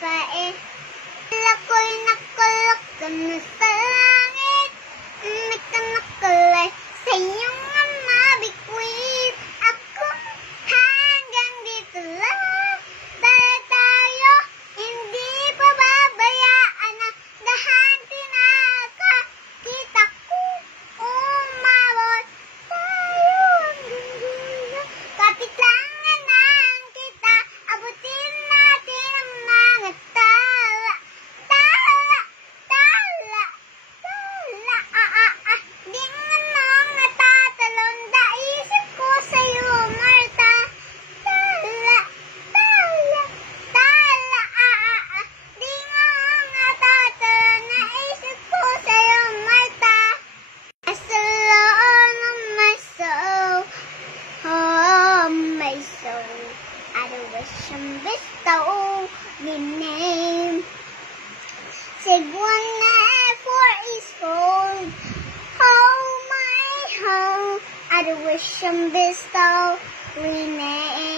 pait. Ako'y nakulok na sa langit. May kanakulay sa iyong ama bikwit. Ako hanggang dito lang. Dahil tayo hindi pababayaan na dahan tinasa. Kita ko umabot tayo hanggang dulo. Kapit lang ang kita, abutin natin ang mga tala. Tala, tala, tala, di nga nang natatalon, naisip ko sa'yo, Marta. Tala, tala, tala, di nga natatalon, naisip ko sa'yo, Marta. As the Lord of my soul, oh, my soul, I wish and bestow the name. Sigwana for his fold, oh my home, I wish and bestow the name.